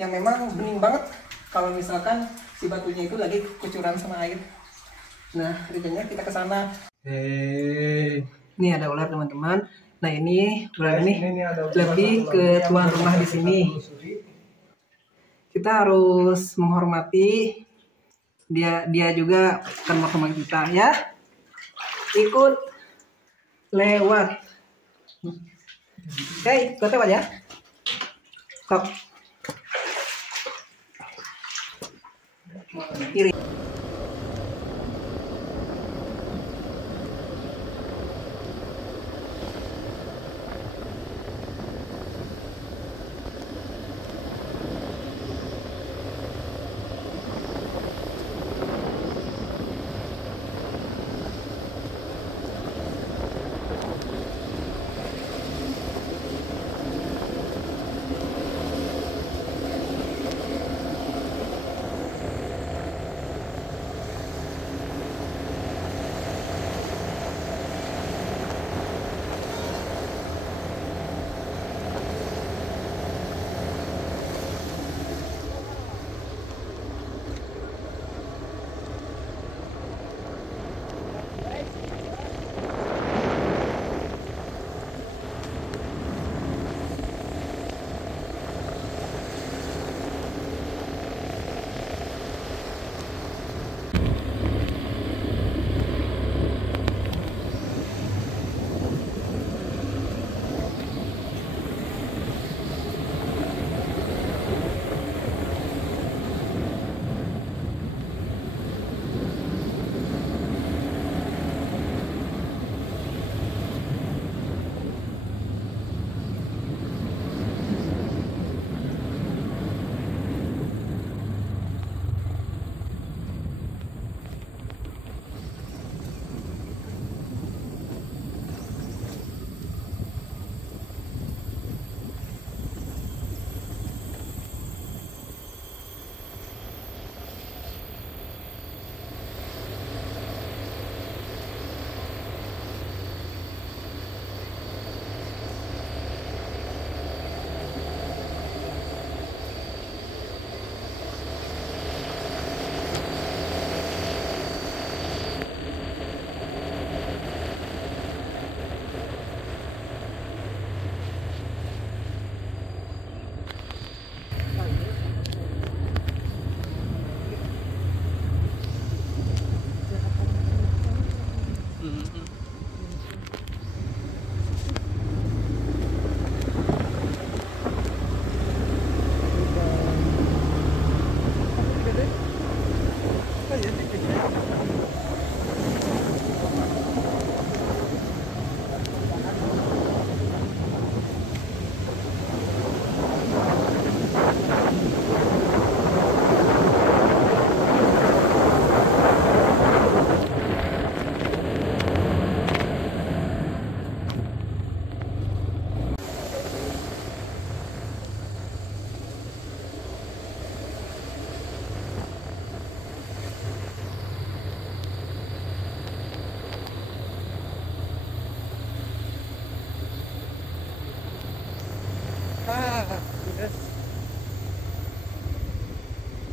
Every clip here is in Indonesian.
yang memang bening banget kalau misalkan si batunya itu lagi kucuran sama air. Nah, rencananya kita ke sana. Ini ada ular teman-teman. Nah, ini ular ini lebih ke tuan rumah di sini. Kita harus menghormati dia juga akan menghormati kita ya. Ikut lewat. Oke, ikut lewat ya. Kok. Kiri.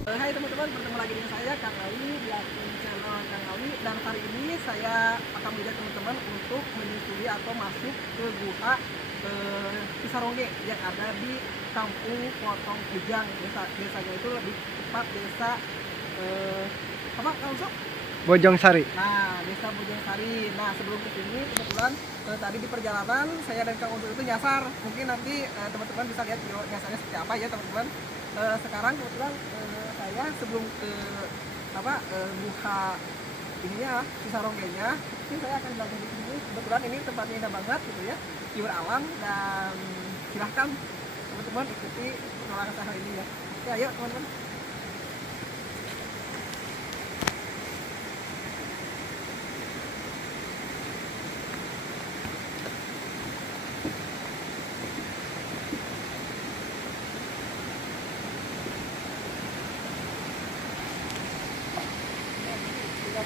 Hai teman-teman, bertemu lagi dengan saya Kang Awi di akun channel Kang Awi. Dan hari ini saya akan mengajak teman-teman untuk menyusuri atau masuk ke gua Cisarongge yang ada di Kampung Potong Kujang. Desanya itu lebih tepat desa apa Kang Sok? Bojongsari. Nah, desa Bojongsari. Nah, sebelum ke sini kebetulan tadi di perjalanan saya dan Kang Untuk itu nyasar. Mungkin nanti teman-teman bisa lihat video nyasarnya seperti apa ya teman-teman. Sekarang kebetulan saya sebelum ke buka ininya Cisarongge-nya, ini saya akan belajar di sini. Kebetulan ini tempatnya indah banget gitu ya, jiwa alam, dan silahkan teman-teman ikuti petualangan saya ini ya. Oke, ayo teman-teman.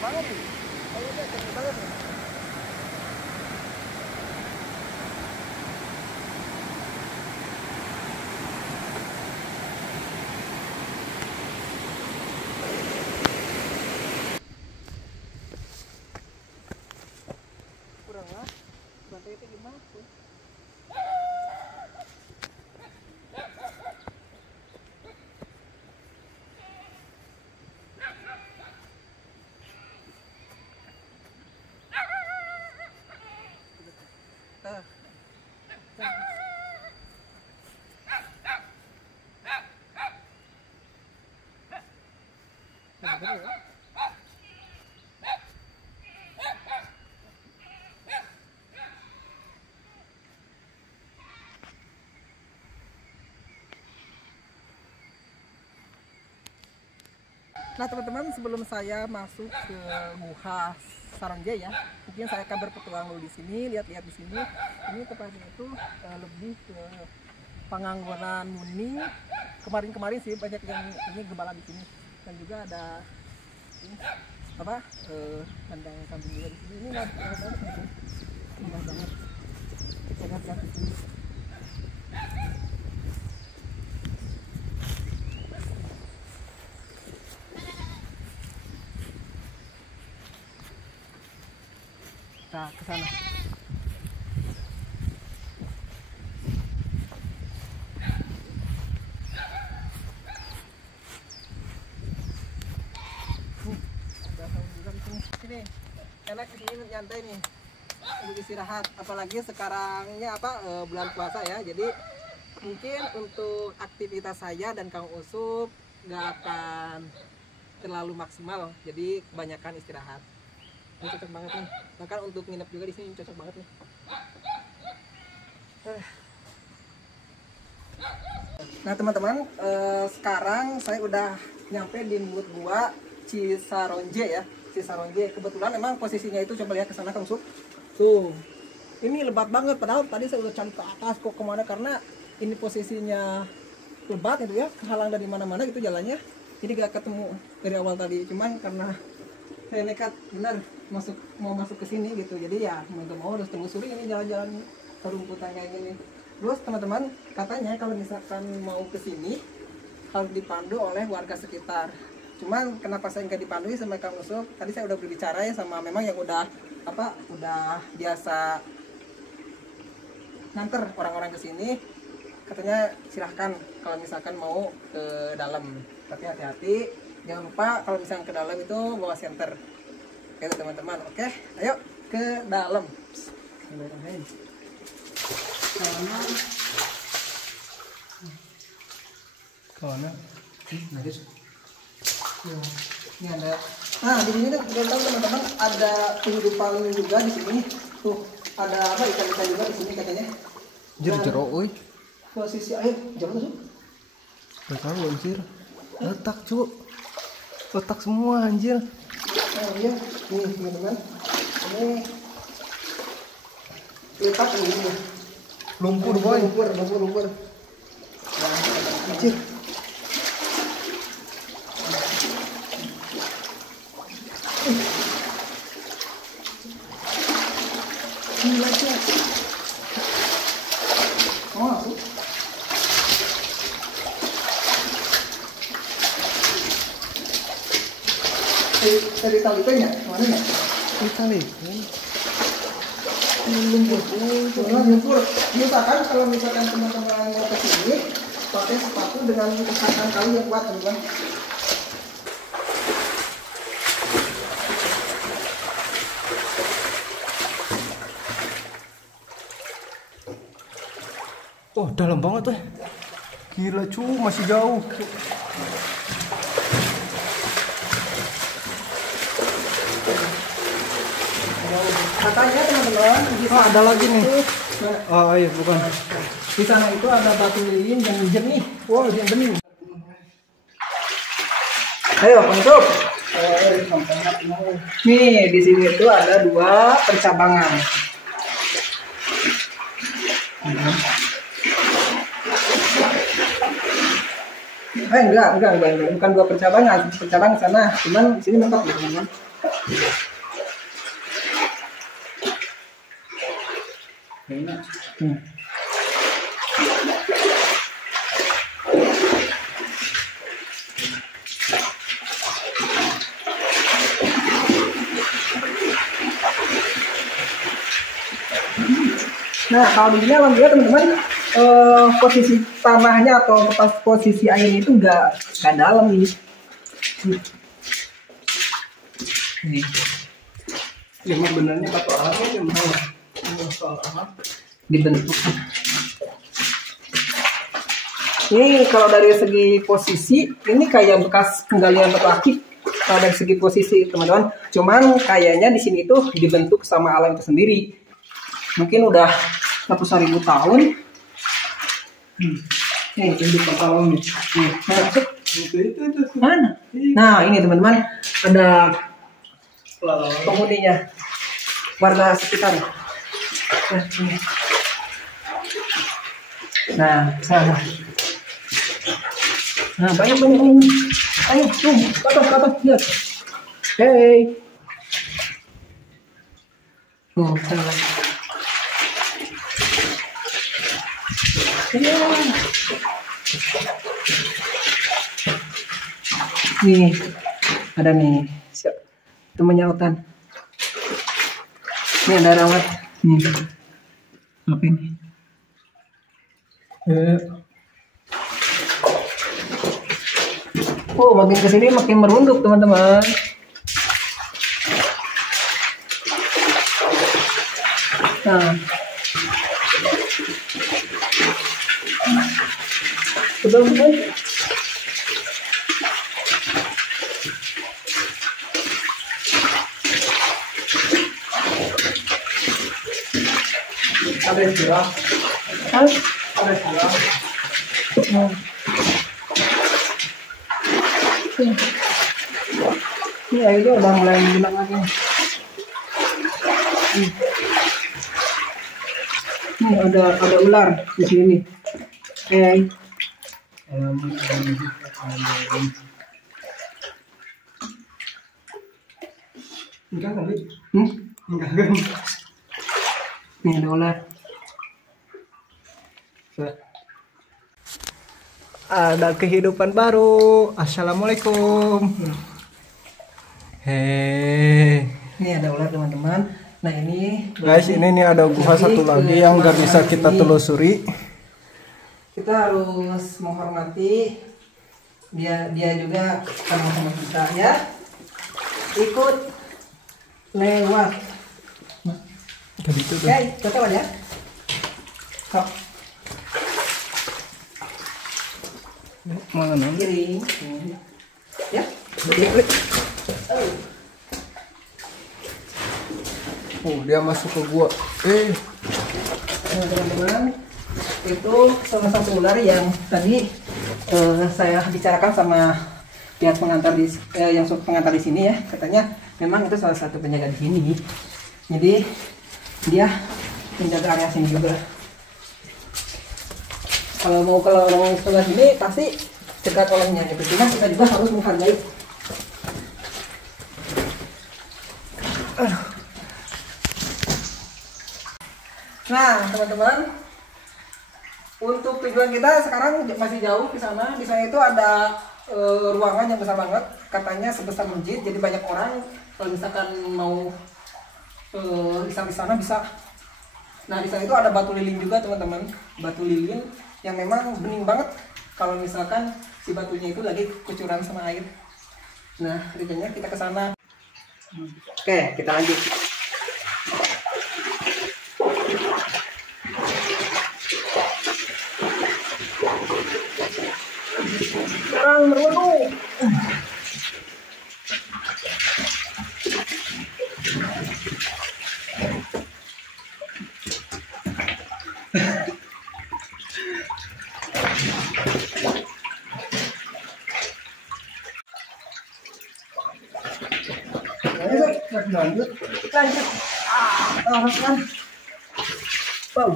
Banget nih. Ayo deh, keren banget nih. Nah teman-teman, sebelum saya masuk ke Guha Saronje ya, mungkin saya akan berpetualang dulu di sini, lihat-lihat di sini. Ini tempatnya itu lebih ke pengangguran muni. Kemarin-kemarin sih banyak yang ini gembala di sini, dan juga ada ini, apa kandang kambing juga di sini. Ini indah banget, indah banget. Lihat di sini. Nah, ke sana. Sini enak di sini, nyantai nih untuk istirahat, apalagi sekarangnya bulan puasa ya, jadi mungkin untuk aktivitas saya dan Kang Usup nggak akan terlalu maksimal, jadi kebanyakan istirahat. Ini cocok banget nih, bahkan untuk nginep juga di sini cocok banget nih. Nah teman-teman, sekarang saya udah nyampe di mulut gua Cisaronje ya, Cisaronje. Kebetulan emang posisinya itu, coba lihat ke sana Kang Sup. Tuh, ini lebat banget. Padahal tadi saya udah cari ke atas kok kemana, karena ini posisinya lebat itu ya, kehalang dari mana-mana gitu jalannya. Jadi gak ketemu dari awal tadi. Cuman karena saya nekat benar mau masuk ke sini gitu, jadi ya mau gak mau harus telusuri ini jalan-jalan rumputan kayak gini. Terus teman-teman, katanya kalau misalkan mau ke sini harus dipandu oleh warga sekitar. Cuman kenapa saya nggak dipandui sama Kang Usup? Tadi saya udah berbicara ya sama memang yang udah biasa nganter orang-orang ke sini. Katanya silahkan kalau misalkan mau ke dalam, tapi hati-hati, jangan lupa kalau misalkan ke dalam itu bawa senter. Oke teman-teman, oke, ayo ke dalam. Kemana? Ini ada. Nah di sini tuh kita tahu teman-teman ada penghidupan juga di sini. Tuh ada ikan-ikan juga di sini katanya. Jero, oi. Posisi air jauh tuh. Gak tahu anjir. Letak, Cuk. Letak semua anjir. Oh iya, nih teman-teman. Ini letak ini. Lumpur, boy. Lumpur. Anjir. Gila, Cuk. Oh, masuk. Dari tali pennya, mana ya? Tali. Lumpur. Misalkan kalau misalkan teman-teman mau ke sini, pakai sepatu dengan kekuatan tali yang kuat, teman-teman. Oh, dalam banget tuh. Gila, cu, masih jauh. Katanya teman-teman, ada lagi nih. Oh iya, bukan. Di sana itu ada batu lilin yang jernih. Wow, yang bening. Ayo, masuk. Nih, di sini itu ada 2 percabangan. Enggak, bukan 2 percabangan, percabangan sana. Cuman di sini mentok ya, teman-teman. Nah, kalau di sini alhamdulillah teman-teman, posisi tanahnya atau posisi airnya itu enggak dalam ini. Nih. Ya emang benernya batu aham ya, soal aham dibentuk. Ini kalau dari segi posisi ini kayak bekas penggalian batu akik. dari segi posisi teman-teman. Cuman kayaknya di sini itu dibentuk sama alam itu sendiri. Mungkin udah ratusan ribu tahun. Nih kehidupan alamnya. Mana? Nah ini teman-teman ada penghuninya, warga sekitar. Nah sana. Nah banyak. Ayo, ke atas, lihat. Hey. Sana. Iya. Nih, ada nih. Siap. Temannya Otan. Ini ada rawat. Nih. Apa ini? Oh, makin kesini makin merunduk teman-teman. Nah, betul. Ada yang curah. Ada curah. Ini airnya udah mulai menggunakan lagi. Ini ada ular di sini. Enggak kali. Enggak. Ini ada ular. Ada kehidupan baru. Assalamualaikum. Hei Ini ada ular teman-teman. Nah ini guys, ini nih ada gua satu lagi yang nggak bisa kita telusuri. Kita harus menghormati dia juga sama kita ya. Ikut lewat. Kayak gitu tuh. Oke, coba ya. Hop. Mana? Kiri. Ya. Oh, dia masuk ke gua. Nah, teman-teman, itu salah satu ular yang tadi saya bicarakan sama pihak pengantar yang pengantar di sini ya. Katanya memang itu salah satu penjaga di sini. Jadi dia menjaga area sini juga. Kalau mau ke lorong sebelah sini pasti cegat olehnya. Cuma kita juga harus menghargai. Nah, teman-teman, untuk tujuan kita sekarang masih jauh di sana. Di sana itu ada ruangan yang besar banget, katanya sebesar masjid. Jadi banyak orang kalau misalkan mau di sana bisa. Nah, di sana itu ada batu lilin juga, teman-teman. Batu lilin yang memang bening banget. Kalau misalkan si batunya itu lagi kucuran sama air. Nah, rencana kita ke sana. Oke, kita lanjut. Sekarang merunduk. Lanjut. Arahkan. Wow.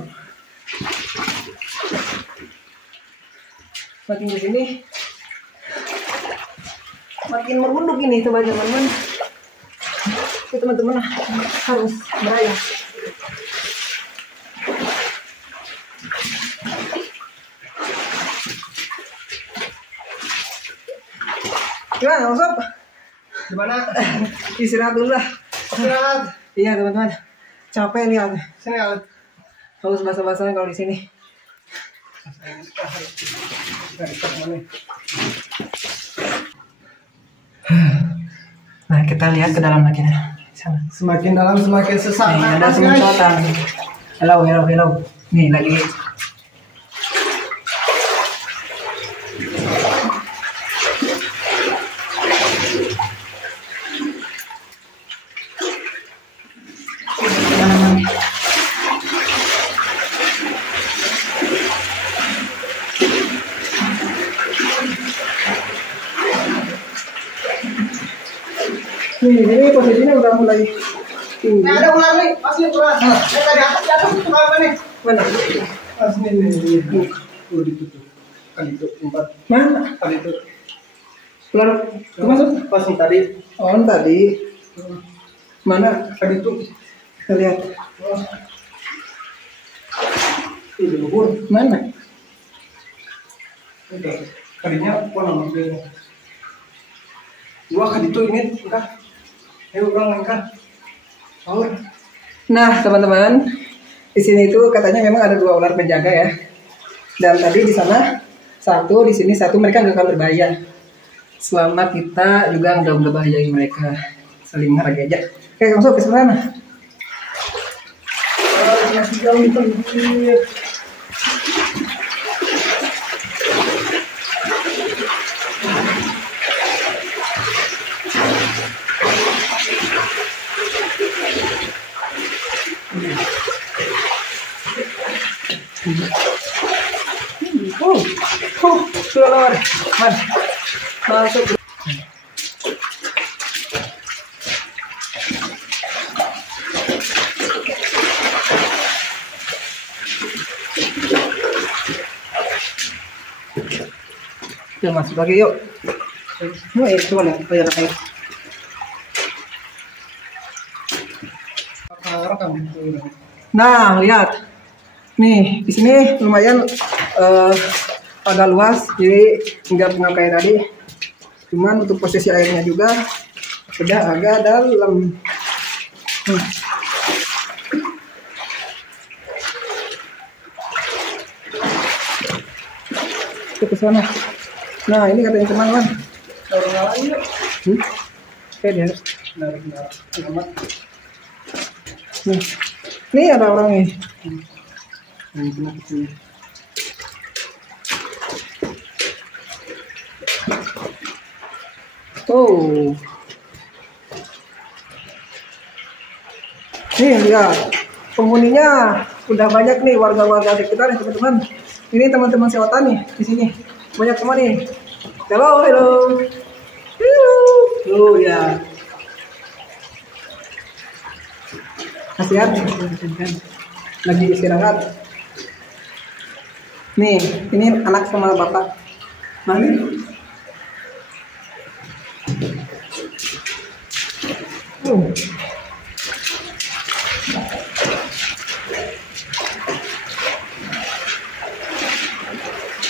Makin di sini makin merunduk ini teman-teman. Teman-teman harus berayah. Gimana, Mas Sob? Gimana? Istirahat dulu lah. Istirahat. Iya, teman-teman. Capek lihat. Sini lihat. Harus basah-basahan kalau di sini. Nah, kita lihat ke dalam lagi. Sana. Semakin dalam semakin sesak. Nih, ada semprotan. Hello. Nih lagi. Nih, ini posisinya udah mulai tinggi. Nah, ada ular nih, asli ular. Di atas itu apa nih? Mana? Asli nih. Tuh ditutup. Kali itu tempat. Mana? Kali itu. Ular masuk pas nih tadi. Oh, tadi. Mana? Kali itu. Kita lihat. Ini bubur. Mana? Oke. Kalinya apa namanya? Dua kali itu ini enggak. Ayo ulang enggak. Oh. Nah, teman-teman, di sini itu katanya memang ada 2 ular penjaga ya. Dan tadi di sana satu, di sini satu, mereka nggak akan berbahaya. Selama kita juga nggak berbahayai mereka, saling menghargai aja. Oke, masuk ke sana. Masih jauh di pinggir. Keluar, masuk. Yuk, masuk lagi yuk. Coba lihat, bayar air. Nah, lihat. Nih, di sini lumayan agak luas, jadi nggak pengap kayak tadi. Cuman untuk posisi airnya juga sudah agak dalam. Ke sana. Nah, ini katanya teman-teman. Orang lain yuk. Oke, dia narik amat. Nih ada orang nih. Oh, nih lihat, penghuninya udah banyak nih, warga-warga sekitar nih teman-teman. Ini teman-teman sewataan nih di sini, banyak teman nih. Halo, halo, halo. Oh ya, kasihan, lagi istirahat. Nih, ini anak sama bapak. Mana?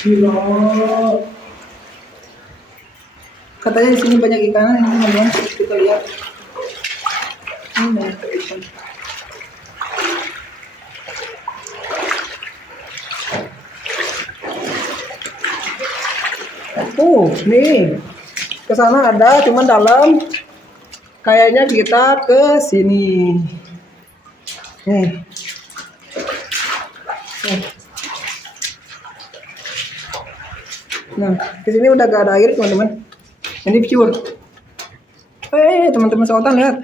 Gila. Katanya di sini banyak ikan, ini teman-teman. Kita lihat. Ini banyak ikan. Nih, ke sana ada, cuman dalam. Kayaknya kita ke sini. Nih. Nah, di sini udah gak ada air, teman-teman. Ini pure. Teman-teman sewataan lihat.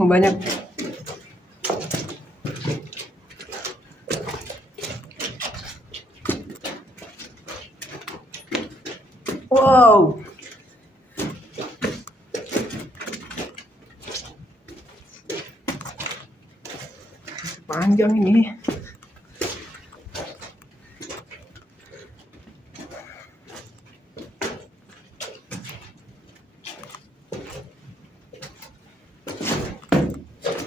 Banyak. Wow. Panjang ini.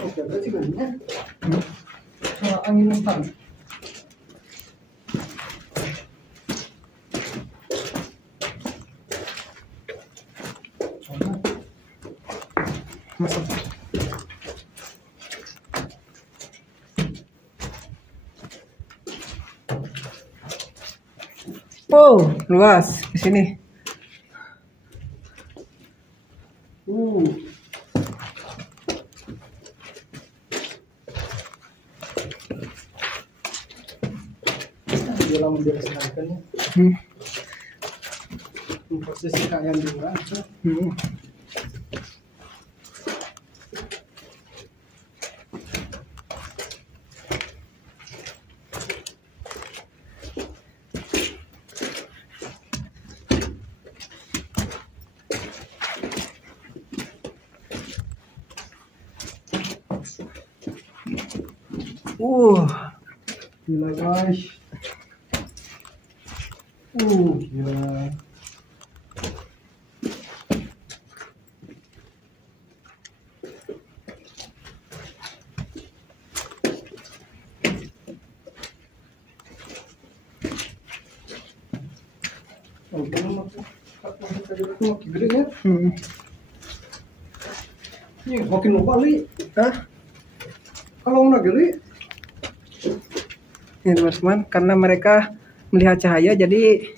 Oke, berarti banyak. Angin instan. Masuk. Oh, luas di sini. Dalam membereskannya. Posisi kayak dua. Gila guys. Gila. Oh, makin gede ya. Ini makin lupa li. Kalau nggak geli. Ini teman-teman, karena mereka melihat cahaya, jadi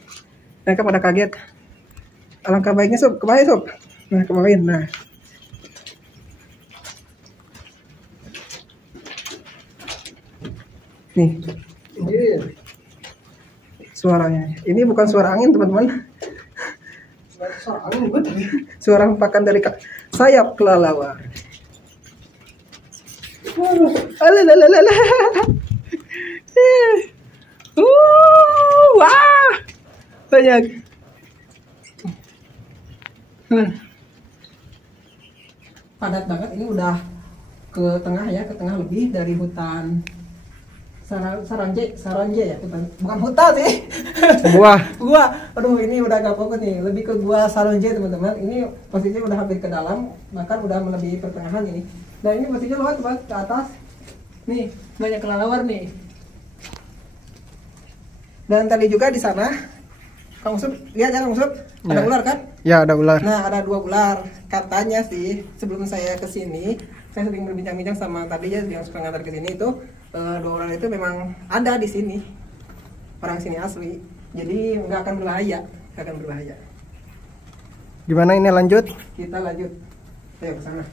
mereka pada kaget. Alangkah baiknya sob, ke bawah sob. Nah, ke bawahin. Nah. Nih. Ini suaranya. Ini bukan suara angin teman-teman. Suara angin betul. Suara hempakan dari sayap kelelawar. Alalalala. Wah, banyak. Padat banget. Ini udah ke tengah ya, ke tengah lebih dari hutan Saranje ya, bukan hutan sih. Gua. Aduh, ini udah gak fokus nih, lebih ke gua Saranje teman-teman. Ini posisinya udah hampir ke dalam, bahkan udah melebihi pertengahan ini. Nah ini posisinya luas banget ke atas. Nih banyak kelelawar nih. Dan tadi juga di sana, Kang Usup, lihat ya Kang Usup, ada ular kan? Ya ada ular. Nah ada 2 ular. Katanya sih sebelum saya kesini, saya sering berbincang-bincang sama tadi ya yang suka ngantar ke sini itu 2 ular itu memang ada di sini. Orang sini asli. Jadi nggak akan berbahaya. Gimana ini lanjut? Kita lanjut. Ayo ke sana.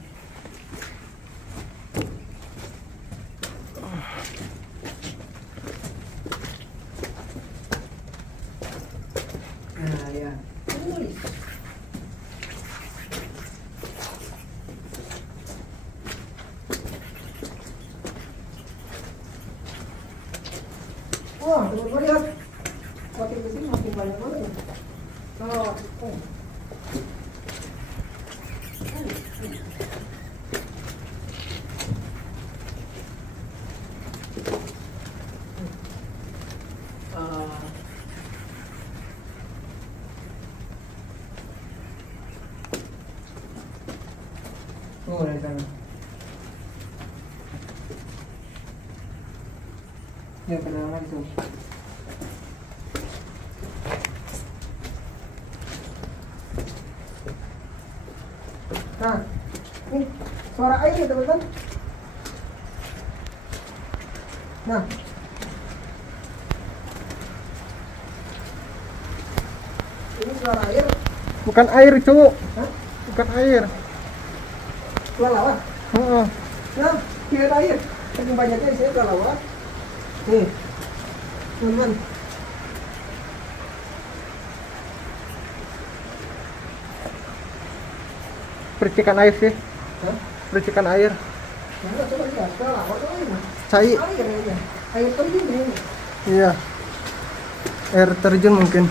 Nah, ya. Wah, teman-teman lihat. Makin kesini makin banyak banget. Dari sana. Ya, ke dalam lagi tuh. Nah, ini suara air ya teman-teman. Nah, ini suara air. Bukan air cu. Bukan air. Kelelawar. Nah, lihat air. Saking banyaknya di sini kelelawar. Nih, teman-teman. Percikan air sih. Percikan air. Nah, coba lihat kelelawar tuh air. Air ya. Air terjun ini. Iya. Air terjun mungkin.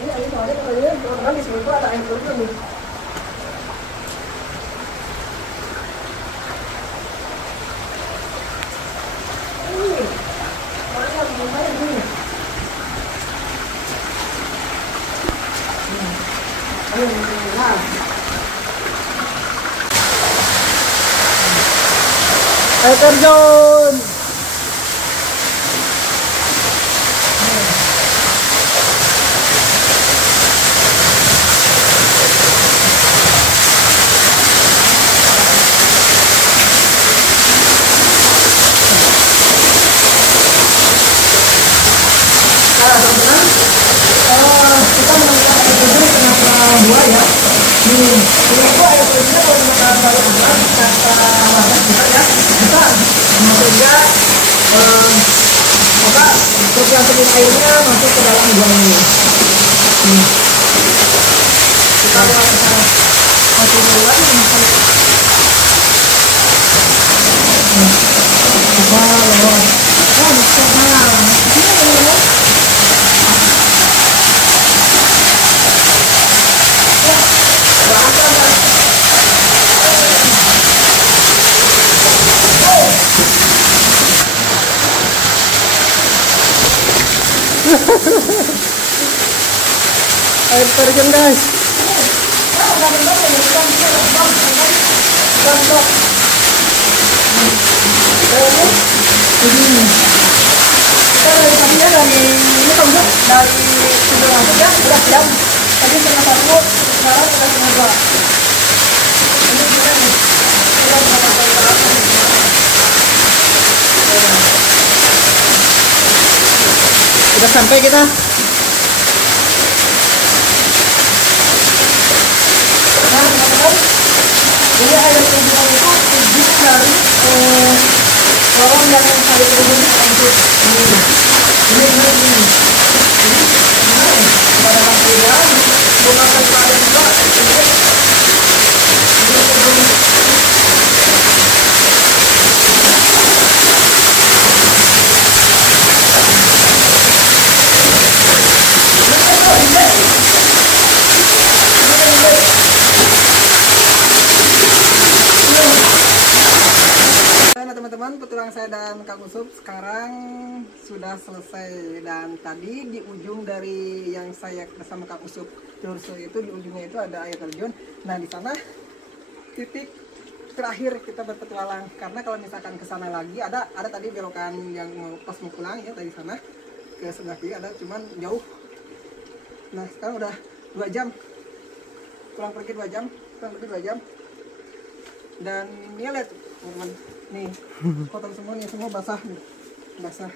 Ini air soalnya kalau di sini tuh ada air terjun nih. Air terjun. Kita melihat air terjun kenapa 2 ya. Itu air terjunnya kalau kita balik kata warga kita ya besar. Sehingga setiap airnya masuk ke dalam gua ini. Kita lihat ke sana. Masih bulan ini. Kita lewat. Oh, di sana. Ini ya. Oh! Air terjun guys. Kita dari ini tunggu dari sebelum masuk ya udah jam tadi setengah 1 sekarang udah setengah 2. Ini gimana nih? Udah sampai kita. Nah teman-teman, ini air terjun itu ujung dari kolam yang saya terjun untuk ini. Pada akhirnya menggunakan air juga teman-teman, petualangan saya dan Kang Usup sekarang sudah selesai. Dan tadi di ujung dari yang saya bersama Kang Usup Curso itu, di ujungnya itu ada air terjun. Nah di sana titik terakhir kita berpetualang, karena kalau misalkan ke sana lagi ada tadi belokan yang pas mau pulang ya, tadi sana ke sebelah kiri ada, cuman jauh. Nah sekarang udah 2 jam pulang pergi, 2 jam pulang pergi 2 jam. Dan ini lihat teman-teman, nih kotor semua nih, semua basah nih, basah.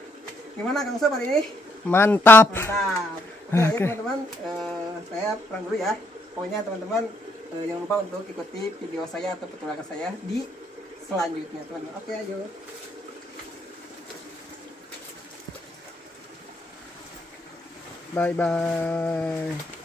Gimana Kang Usup hari ini? Mantap. Mantap. Oke ayo teman-teman, saya pulang dulu ya. Pokoknya teman-teman jangan lupa untuk ikuti video saya atau petualangan saya di selanjutnya teman-teman. Oke ayo. Bye bye.